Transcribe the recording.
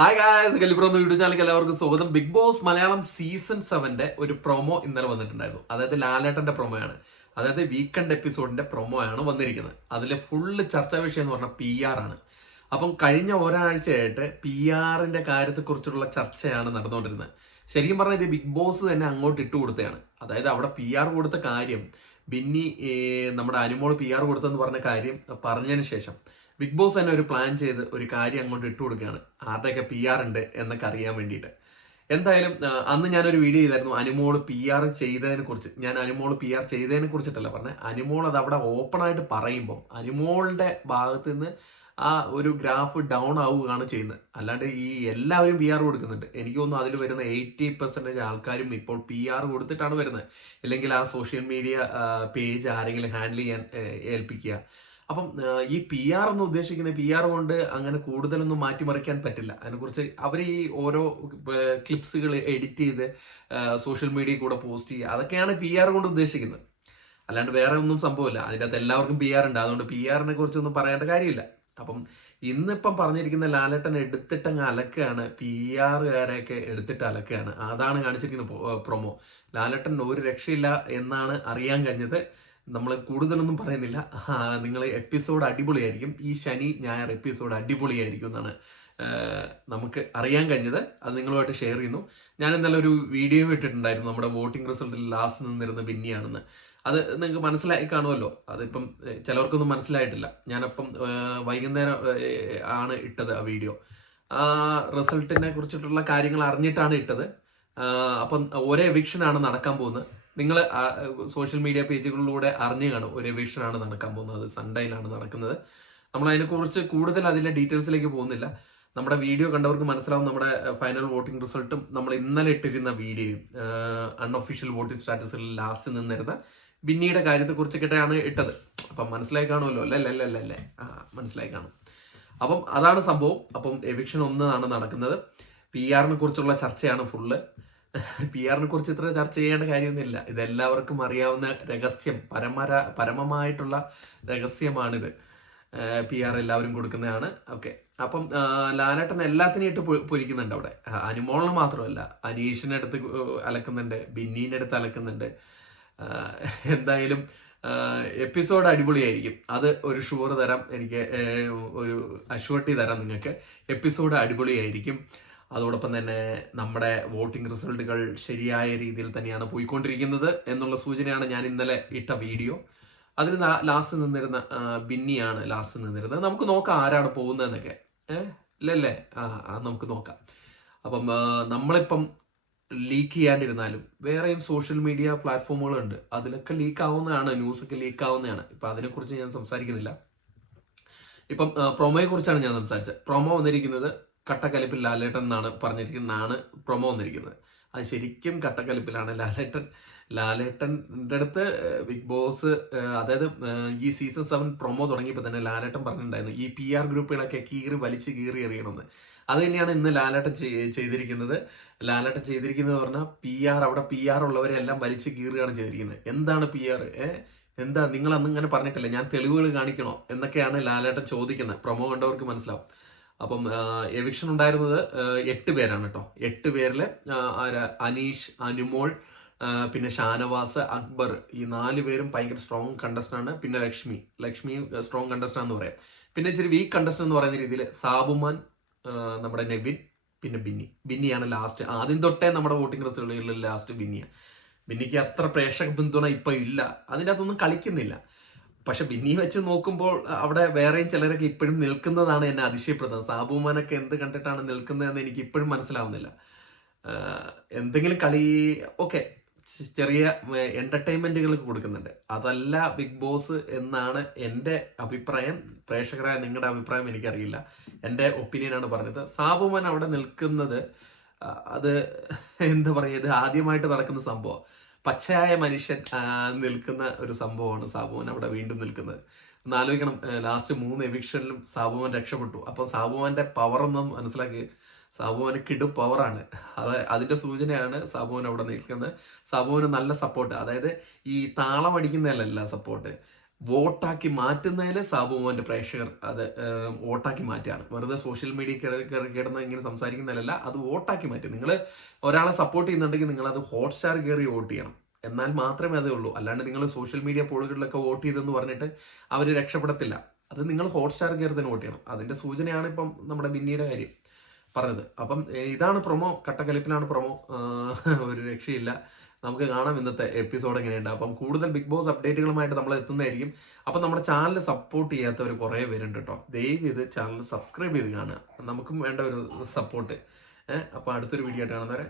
Hi guys, കലിബ്രോ എന്ന YouTube ചാനലിലേക്ക് എല്ലാവർക്കും സ്വാഗതം. ബിഗ് ബോസ് മലയാളം സീസൺ 7 ഒരു പ്രൊമോ ഇന്നലെ വന്നിട്ടുണ്ടായിരുന്നു. അതായത് ലാലേട്ടന്റെ പ്രൊമോയാണ്. അതായത് വീക്കെൻഡ് എപ്പിസോഡിന്റെ പ്രൊമോ ആണ് വന്നിരിക്കുന്നത്. അതിലെ ഫുള്ള് ചർച്ചാ വിഷയം എന്ന് പറഞ്ഞാൽ PR ആണ്. അപ്പം കഴിഞ്ഞ ഒരാഴ്ചയായിട്ട് PR-ന്റെ കാര്യത്തെക്കുറിച്ചുള്ള ചർച്ചയാണ് നടന്നുകൊണ്ടിരുന്നത്. ശരിക്കും പറഞ്ഞാൽ ഇത് ബിഗ് ബോസ് തന്നെ അങ്ങോട്ട് ഇട്ട് കൊടുത്തതാണ്. അതായത് അവിടെ PR കൊടുത്ത കാര്യം ബിന്നി നമ്മുടെ അനുമോള് PR കൊടുത്തെന്ന് പറഞ്ഞ കാര്യം പറഞ്ഞതിന് ശേഷം ബിഗ് ബോസ് തന്നെ ഒരു പ്ലാൻ ചെയ്ത് ഒരു കാര്യം അങ്ങോട്ട് ഇട്ട് കൊടുക്കുകയാണ്. ആരുടെയൊക്കെ PR ഉണ്ട് എന്നൊക്കെ അറിയാൻ വേണ്ടിയിട്ട്. എന്തായാലും അന്ന് ഞാനൊരു വീഡിയോ ചെയ്തായിരുന്നു അനുമോള് PR ചെയ്തതിനെ കുറിച്ച്. ഞാൻ അനുമോള് PR ചെയ്തതിനെ കുറിച്ചിട്ടല്ല പറഞ്ഞത്. അനുമോൾ അത് അവിടെ ഓപ്പൺ ആയിട്ട് പറയുമ്പോൾ അനുമോളുടെ ഭാഗത്ത് നിന്ന് ആ ഒരു ഗ്രാഫ് ഡൗൺ ആവുകയാണ് ചെയ്യുന്നത്. അല്ലാണ്ട് ഈ എല്ലാവരും PR കൊടുക്കുന്നുണ്ട്. എനിക്ക് തോന്നുന്നു അതിൽ വരുന്ന 80% ആൾക്കാരും ഇപ്പോൾ PR കൊടുത്തിട്ടാണ് വരുന്നത്. അല്ലെങ്കിൽ ആ സോഷ്യൽ മീഡിയ പേജ് ആരെങ്കിലും ഹാൻഡിൽ ചെയ്യാൻ ഏൽപ്പിക്കുക. അപ്പം ഈ PR എന്ന് ഉദ്ദേശിക്കുന്ന PR കൊണ്ട് അങ്ങനെ കൂടുതലൊന്നും മാറ്റിമറിക്കാൻ പറ്റില്ല. അതിനെക്കുറിച്ച് അവർ ഈ ഓരോ ക്ലിപ്സുകൾ എഡിറ്റ് ചെയ്ത് സോഷ്യൽ മീഡിയയിൽ കൂടെ പോസ്റ്റ് ചെയ്യുക, അതൊക്കെയാണ് PR കൊണ്ട് ഉദ്ദേശിക്കുന്നത്. അല്ലാണ്ട് വേറെ ഒന്നും സംഭവമില്ല. അതിൻ്റെ അകത്ത് എല്ലാവർക്കും PR ഉണ്ട്. അതുകൊണ്ട് PR-നെ കുറിച്ചൊന്നും പറയേണ്ട കാര്യമില്ല. അപ്പം ഇന്നിപ്പം പറഞ്ഞിരിക്കുന്ന ലാലേട്ടൻ എടുത്തിട്ടങ്ങ് അലക്കുകയാണ്, PR-കാരെയൊക്കെ എടുത്തിട്ട് അലക്കുകയാണ്. അതാണ് കാണിച്ചിരിക്കുന്ന പ്രൊമോ. ലാലേട്ടൻ ഒരു രക്ഷയില്ല എന്നാണ് അറിയാൻ കഴിഞ്ഞത്. നമ്മൾ കൂടുതലൊന്നും പറയുന്നില്ല. നിങ്ങൾ എപ്പിസോഡ് അടിപൊളിയായിരിക്കും. ഈ ശനി ഞായർ എപ്പിസോഡ് അടിപൊളിയായിരിക്കും എന്നാണ് നമുക്ക് അറിയാൻ കഴിഞ്ഞത്. അത് നിങ്ങളുമായിട്ട് ഷെയർ ചെയ്യുന്നു. ഞാൻ ഇന്നലെ ഒരു വീഡിയോ ഇട്ടിട്ടുണ്ടായിരുന്നു, നമ്മുടെ വോട്ടിംഗ് റിസൾട്ടിൽ ലാസ്റ്റ് നിന്നിരുന്ന ബിന്നിയാണെന്ന്. അത് നിങ്ങൾക്ക് മനസ്സിലായി കാണുമല്ലോ. അതിപ്പം ചിലവർക്കൊന്നും മനസ്സിലായിട്ടില്ല. ഞാനപ്പം വൈകുന്നേരം ആണ് ഇട്ടത് ആ വീഡിയോ. ആ റിസൾട്ടിനെ കുറിച്ചിട്ടുള്ള കാര്യങ്ങൾ അറിഞ്ഞിട്ടാണ് ഇട്ടത്. അപ്പം ഒരേ എവിക്ഷനാണ് നടക്കാൻ പോകുന്നത്. നിങ്ങൾ സോഷ്യൽ മീഡിയ പേജുകളിലൂടെ അറിഞ്ഞു കാണും. ഒരു എവിക്ഷനാണ് നടക്കാൻ പോകുന്നത്. അത് സൺഡേയിലാണ് നടക്കുന്നത്. നമ്മൾ അതിനെക്കുറിച്ച് കൂടുതൽ അതിലെ ഡീറ്റെയിൽസിലേക്ക് പോകുന്നില്ല. നമ്മുടെ വീഡിയോ കണ്ടവർക്ക് മനസ്സിലാവും. നമ്മുടെ ഫൈനൽ വോട്ടിംഗ് റിസൾട്ടും നമ്മൾ ഇന്നലെ ഇട്ടിരുന്ന വീഡിയോയും അൺഒഫീഷ്യൽ വോട്ടിംഗ് സ്റ്റാറ്റസിൽ ലാസ്റ്റ് നിന്നിരുന്ന ബിന്നിയുടെ കാര്യത്തെക്കുറിച്ചൊക്കെയാണ് ഇട്ടത്. അപ്പം മനസ്സിലായി കാണുമല്ലോ അല്ലേ? മനസ്സിലായി കാണും. അപ്പം അതാണ് സംഭവം. അപ്പം എവിക്ഷൻ 1 ആണ് നടക്കുന്നത്. PR-നെ കുറിച്ചുള്ള ചർച്ചയാണ് ഫുള്ള്. PR-നെ കുറിച്ച് ഇത്ര ചർച്ച ചെയ്യേണ്ട കാര്യമൊന്നുമില്ല. ഇതെല്ലാവർക്കും അറിയാവുന്ന രഹസ്യം, പരമമായിട്ടുള്ള രഹസ്യമാണിത്. PR എല്ലാവരും കൊടുക്കുന്നതാണ്. ഓക്കെ. അപ്പം ലാലേട്ടൻ എല്ലാത്തിനെയും ഇട്ട് പൊരിക്കുന്നുണ്ട് അവിടെ. അനുമോളിനെ മാത്രമല്ല, അനീഷിനെ അടുത്ത് അലക്കുന്നുണ്ട്, ബിന്നീൻ്റെ അടുത്ത് അലക്കുന്നുണ്ട്. എന്തായാലും എപ്പിസോഡ് അടിപൊളിയായിരിക്കും. അത് ഒരു ഷുവർ തരാം. എനിക്ക് ഒരു അഷ്യൂരിറ്റി തരാം നിങ്ങൾക്ക്. എപ്പിസോഡ് അടിപൊളിയായിരിക്കും. അതോടൊപ്പം തന്നെ നമ്മുടെ വോട്ടിംഗ് റിസൾട്ടുകൾ ശരിയായ രീതിയിൽ തന്നെയാണ് പോയിക്കൊണ്ടിരിക്കുന്നത് എന്നുള്ള സൂചനയാണ് ഞാൻ ഇന്നലെ ഇട്ട വീഡിയോ. അതിൽ ലാസ്റ്റ് നിന്നിരുന്ന ബിന്നിയാണ് ലാസ്റ്റ് നിന്നിരുന്നത്. നമുക്ക് നോക്കാം ആരാണ് പോകുന്നതെന്നൊക്കെ. ഇല്ലല്ലേ? നമുക്ക് നോക്കാം. അപ്പം നമ്മളിപ്പം ലീക്ക് ചെയ്യാണ്ടിരുന്നാലും വേറെയും സോഷ്യൽ മീഡിയ പ്ലാറ്റ്ഫോമുകളുണ്ട്. അതിലൊക്കെ ലീക്ക് ആവുന്നതാണ്, ന്യൂസൊക്കെ ലീക്ക് ആവുന്നതാണ്. ഇപ്പം അതിനെക്കുറിച്ച് ഞാൻ സംസാരിക്കുന്നില്ല. ഇപ്പം പ്രൊമോയെ കുറിച്ചാണ് ഞാൻ സംസാരിച്ചത്. പ്രൊമോ വന്നിരിക്കുന്നത് കട്ടക്കലിപ്പിൽ ലാലേട്ടൻ എന്നാണ് പറഞ്ഞിരിക്കുന്നതാണ് പ്രൊമോ വന്നിരിക്കുന്നത്. അത് ശരിക്കും കട്ടക്കലിപ്പിലാണ് ലാലേട്ടൻ്റെ അടുത്ത് ബിഗ് ബോസ്. അതായത് ഈ സീസൺ 7 പ്രൊമോ തുടങ്ങിയപ്പോൾ തന്നെ ലാലേട്ടൻ പറഞ്ഞിട്ടുണ്ടായിരുന്നു ഈ PR ഗ്രൂപ്പുകളൊക്കെ വലിച്ച് കീറി എറിയണമെന്ന്. അത് തന്നെയാണ് ഇന്ന് ലാലേട്ടൻ ചെയ്തിരിക്കുന്നത്. ലാലേട്ടൻ ചെയ്തിരിക്കുന്നത് പറഞ്ഞാൽ അവിടെ PR ഉള്ളവരെ എല്ലാം വലിച്ച് കീറുകയാണ് ചെയ്തിരിക്കുന്നത്. എന്താണ് PR? എന്താ നിങ്ങൾ അന്ന് ഇങ്ങനെ പറഞ്ഞിട്ടില്ല, ഞാൻ തെളിവുകൾ കാണിക്കണോ എന്നൊക്കെയാണ് ലാലേട്ടൻ ചോദിക്കുന്നത്. പ്രൊമോ കണ്ടവർക്ക് മനസ്സിലാവും. അപ്പം എവിക്ഷൻ ഉണ്ടായിരുന്നത് 8 പേരാണ് കേട്ടോ. 8 പേരില് അനീഷ്, അനുമോൾ, പിന്നെ ഷാനവാസ്, അക്ബർ, ഈ 4 പേരും ഭയങ്കര സ്ട്രോങ് കണ്ടസ്റ്റന്റ് ആണ്. പിന്നെ ലക്ഷ്മി സ്ട്രോങ് കണ്ടസ്റ്റന്റ് എന്ന് പറയാം. പിന്നെ ഇച്ചിരി വീക്ക് കണ്ടസ്റ്റന്റ് എന്ന് പറയുന്ന രീതിയിൽ സാബുമാൻ, നമ്മുടെ നെവിൻ, പിന്നെ ബിന്നിയാണ് ലാസ്റ്റ്. ആദ്യം തൊട്ടേ നമ്മുടെ വോട്ടിംഗ് റിസൾട്ടുകളിൽ ലാസ്റ്റ് ബിന്നിക്ക് അത്ര പ്രേക്ഷക പിന്തുണ ഇപ്പൊ ഇല്ല. അതിൻ്റെ അകത്തൊന്നും കളിക്കുന്നില്ല. പക്ഷെ ബിന്നി വെച്ച് നോക്കുമ്പോൾ അവിടെ വേറെയും ചിലരൊക്കെ ഇപ്പോഴും നിൽക്കുന്നതാണ് എന്നെ അതിശയപ്പെടുന്നത്. സാബുമാനൊക്കെ എന്ത് കണ്ടിട്ടാണ് നിൽക്കുന്നതെന്ന് എനിക്ക് ഇപ്പോഴും മനസ്സിലാവുന്നില്ല. എന്തെങ്കിലും കളി ഓക്കെ, ചെറിയ എന്റർടൈൻമെന്റുകൾ കൊടുക്കുന്നുണ്ട്. അതല്ല ബിഗ് ബോസ് എന്നാണ് എൻ്റെ അഭിപ്രായം. പ്രേക്ഷകരായ നിങ്ങളുടെ അഭിപ്രായം എനിക്കറിയില്ല. എൻ്റെ ഒപ്പീനിയനാണ് പറഞ്ഞത്. സാബുമാൻ അവിടെ നിൽക്കുന്നത് അത് എന്താ പറയുക, ഇത് ആദ്യമായിട്ട് നടക്കുന്ന സംഭവം. പച്ചയായ മനുഷ്യൻ നിൽക്കുന്ന ഒരു സംഭവമാണ് സാബുമാൻ അവിടെ വീണ്ടും നിൽക്കുന്നത്. ഒന്ന് ആലോചിക്കണം, ലാസ്റ്റ് 3 എവിക്ഷനിലും സാബുമാൻ രക്ഷപ്പെട്ടു. അപ്പൊ സാബുമാന്റെ പവർ ഒന്നും മനസ്സിലാക്കി. സാബുമാന് കിടു പവറാണ്. അതിന്റെ സൂചനയാണ് സാബുമാൻ അവിടെ നിൽക്കുന്നത്. സാബുമാന് നല്ല സപ്പോർട്ട്, അതായത് ഈ താളം അടിക്കുന്നതല്ല സപ്പോർട്ട്, വോട്ടാക്കി മാറ്റുന്നതിൽ സാബുമോന്റെ പ്രേക്ഷകർ അത് വോട്ടാക്കി മാറ്റുകയാണ്. വെറുതെ സോഷ്യൽ മീഡിയ കിടന്ന് ഇങ്ങനെ സംസാരിക്കുന്നതിലല്ല, അത് വോട്ടാക്കി മാറ്റും. നിങ്ങൾ ഒരാളെ സപ്പോർട്ട് ചെയ്യുന്നുണ്ടെങ്കിൽ നിങ്ങൾ അത് ഹോട്ട്സ്റ്റാർ കയറി വോട്ട് ചെയ്യണം. എന്നാൽ മാത്രമേ അതേ ഉള്ളൂ. അല്ലാണ്ട് നിങ്ങൾ സോഷ്യൽ മീഡിയ പോളുകളിലൊക്കെ വോട്ട് ചെയ്തെന്ന് പറഞ്ഞിട്ട് അവർ രക്ഷപ്പെടത്തില്ല. അത് നിങ്ങൾ ഹോട്ട്സ്റ്റാർ കയറി തന്നെ വോട്ട് ചെയ്യണം. അതിന്റെ സൂചനയാണ് ഇപ്പം നമ്മുടെ ബിന്നിയുടെ കാര്യം പറഞ്ഞത്. അപ്പം ഇതാണ് പ്രൊമോ, കട്ടക്കലിപ്പിലാണ് പ്രൊമോ. ഒരു രക്ഷയില്ല. നമുക്ക് കാണാം ഇന്നത്തെ എപ്പിസോഡ് എങ്ങനെയുണ്ട്. അപ്പം കൂടുതൽ ബിഗ് ബോസ് അപ്ഡേറ്റുകളുമായിട്ട് നമ്മൾ എത്തുന്നതായിരിക്കും. അപ്പം നമ്മുടെ ചാനൽ സപ്പോർട്ട് ചെയ്യാത്തവർ കുറേ പേരുണ്ട് കേട്ടോ. ദയവ് ചെയ്ത് ചാനൽ സബ്സ്ക്രൈബ് ചെയ്ത് കാണുക. നമുക്കും വേണ്ട ഒരു സപ്പോർട്ട്. അപ്പോൾ അടുത്തൊരു വീഡിയോ ആയിട്ട് കാണുന്നവരെ